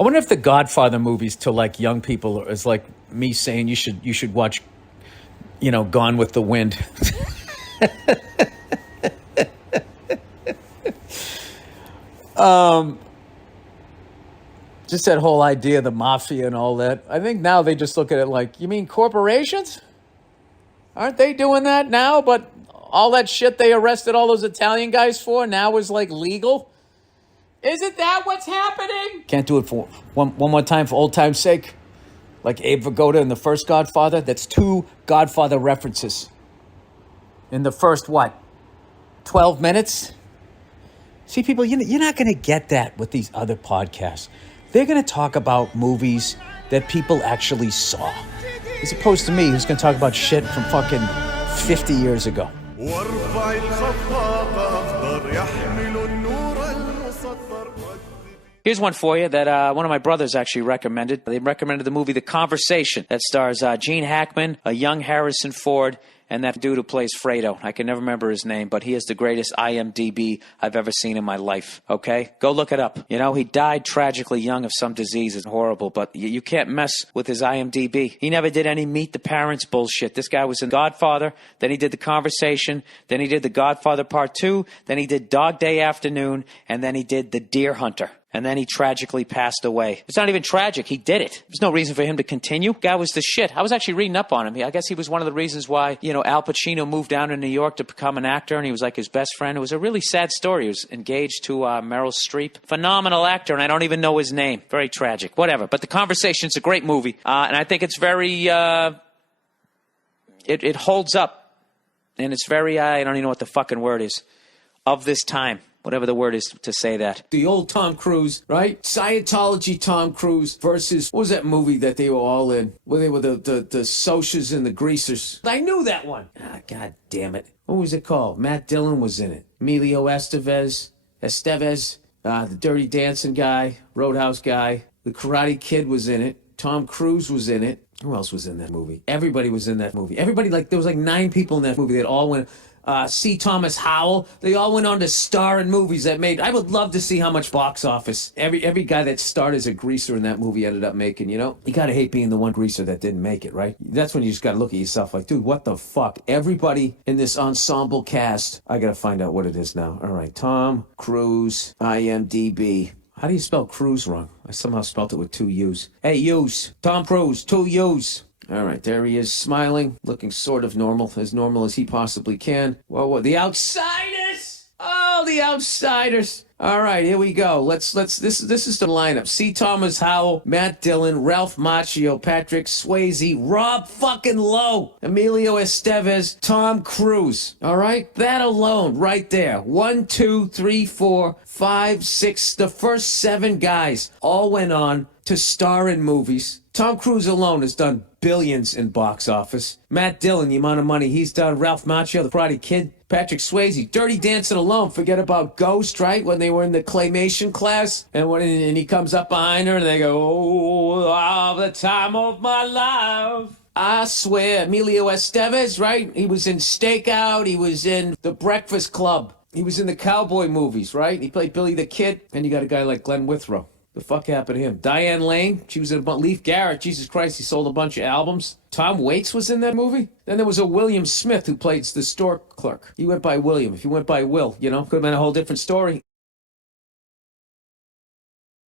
I wonder if the Godfather movies to like young people is like me saying you should watch, Gone with the Wind. Just that whole idea of the mafia and all that. I think now they just look at it like, you mean corporations? Aren't they doing that now? But all that shit they arrested all those Italian guys for now is like legal? Isn't that what's happening? Can't do it for one more time for old time's sake. Like Abe Vigoda in the first Godfather. That's 2 Godfather references. In the first, 12 minutes? See, people, you're not going to get that with these other podcasts. They're going to talk about movies that people actually saw. As opposed to me, who's going to talk about shit from fucking 50 years ago. Here's one for you that one of my brothers actually recommended. They recommended the movie The Conversation that stars Gene Hackman, a young Harrison Ford, and that dude who plays Fredo. I can never remember his name, but he is the greatest IMDb I've ever seen in my life, okay? Go look it up. He died tragically young of some disease. It's horrible, but you can't mess with his IMDb. He never did any Meet the Parents bullshit. This guy was in Godfather, then he did The Conversation, then he did The Godfather Part 2, then he did Dog Day Afternoon, and then he did The Deer Hunter. And then he tragically passed away. It's not even tragic. He did it. There's no reason for him to continue. Guy was the shit. I was actually reading up on him. I guess he was one of the reasons why, Al Pacino moved down to New York to become an actor, and he was like his best friend. It was a really sad story. He was engaged to Meryl Streep. Phenomenal actor, and I don't even know his name. Very tragic. Whatever. But The Conversation's a great movie, and I think it's very, it holds up. And it's very, I don't even know what the fucking word is, of this time. Whatever the word is to say that. The old Tom Cruise, right? Scientology Tom Cruise versus, what was that movie that they were all in? Where they were the Socs and the Greasers. I knew that one. God damn it. What was it called? Matt Dillon was in it. Emilio Estevez, the Dirty Dancing guy, Roadhouse guy. The Karate Kid was in it. Tom Cruise was in it. Who else was in that movie? Everybody was in that movie. Everybody, there was 9 people in that movie that all went... C. Thomas Howell, they all went on to star in movies that made... I would love to see how much box office every guy that starred as a greaser in that movie ended up making, You gotta hate being the one greaser that didn't make it, right? That's when you just gotta look at yourself like, dude, what the fuck? Everybody in this ensemble cast... I gotta find out what it is now. All right, Tom Cruise, IMDb. How do you spell Cruise wrong? I somehow spelled it with 2 U's. Hey, U's. Tom Cruise, 2 U's. All right, there he is, smiling, looking sort of normal as he possibly can. Whoa, the Outsiders! Oh, the Outsiders! All right, here we go. This is the lineup. C. Thomas Howell, Matt Dillon, Ralph Macchio, Patrick Swayze, Rob fucking Lowe, Emilio Estevez, Tom Cruise. All right, that alone, right there. 1, 2, 3, 4, 5, 6. The first 7 guys all went on to star in movies. Tom Cruise alone has done billions in box office. Matt Dillon, the amount of money he's done. Ralph Macchio, The Karate Kid. Patrick Swayze, Dirty Dancing alone. Forget about Ghost, right? When they were in the claymation class. And he comes up behind her and they go, oh, the time of my life. I swear. Emilio Estevez, right? He was in Stakeout. He was in The Breakfast Club. He was in the cowboy movies, right? He played Billy the Kid. And you got a guy like Glenn Withrow. The fuck happened to him? Diane Lane, she was in Leaf Garrett. Jesus Christ, he sold a bunch of albums. Tom Waits was in that movie. Then there was a William Smith who played the store clerk. He went by William. If he went by Will, could have been a whole different story.